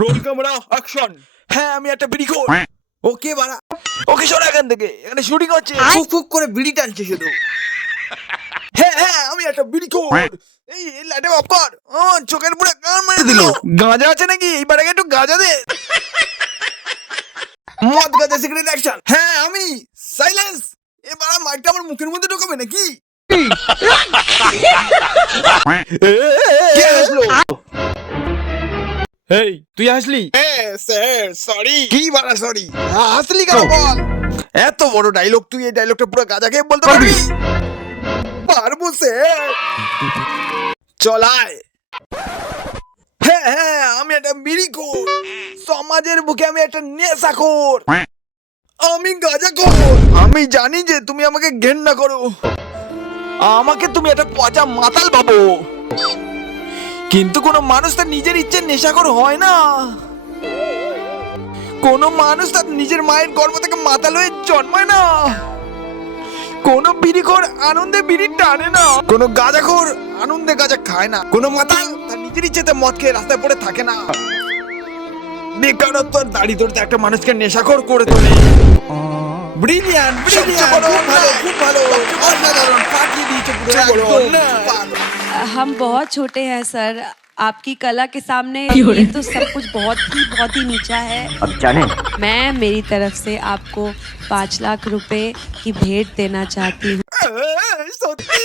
Roll camera action. হ্যাঁ আমি একটা বিড়ি খোর। ওকে বাড়া, ওকে সরা এখান থেকে, এখানে শুটিং হচ্ছে। ফুক ফুক করে বিড়ি টানছে শুধু। হ্যাঁ হ্যাঁ আমি একটা বিড়ি খোর। এই লাইটে অফ কর। চোখের পুরো কান মেরে দিল। গাঁজা আছে নাকি? এইবার আগে একটু গাঁজা দে। মদ গাঁজা সিগারেট অ্যাকশন। হ্যাঁ আমি। সাইলেন্স। এবার মাইকটা আমার মুখের মধ্যে ঢোকাবে নাকি? কে আসলো? এই তুই আসলি? Sir sorry. কি বাড়া সরি? আসলি কেন বল? এত বড় ডায়লগ, তুই এই ডায়লগটা পুরো গাঁজা খেয়ে বলতে পারবি? পারবো স্যার। চলায়। হ্যাঁ হ্যাঁ আমি একটা বিড়িখোর। সমাজের বুকে আমি একটা নেশাখোর। আমি গাঁজাখোর। আমি জানি যে তুমি আমাকে ঘেন্না করো, আমাকে তুমি একটা পচা মাতাল ভাবো, কিন্তু কোনো মানুষ তার নিজের ইচ্ছে নেশাখোর হয় না। কোনো মানুষ তার নিজের মায়ের গর্ভ থেকে মাতাল হয়ে জন্মায় না। কোনো বিড়িখোর আনন্দে বিড়ি টানে না। কোনো গাঁজাখোর আনন্দে গাঁজা খায় না। কোনো মাতাল তার নিজের ইচ্ছেতে মদ খেয়ে রাস্তায় পড়ে থাকে না। বেকারত্ব দারিদ্রতা একটা মানুষকে নেশাখোর করে তোলে। ব্রিলিয়ান্ট, ব্রিলিয়ান্ট, খুব ভালো, খুব ভালো, অসাধারণ, ফাটিয়ে দিয়েছে পুরো একদম। हम बहुत छोटे हैं सर, आपकी कला के सामने ये तो सब कुछ बहुत ही नीचा है। अब जाने मैं मेरी तरफ से आपको 5 लाख रुपए की भेंट देना चाहती हूँ। সত্যি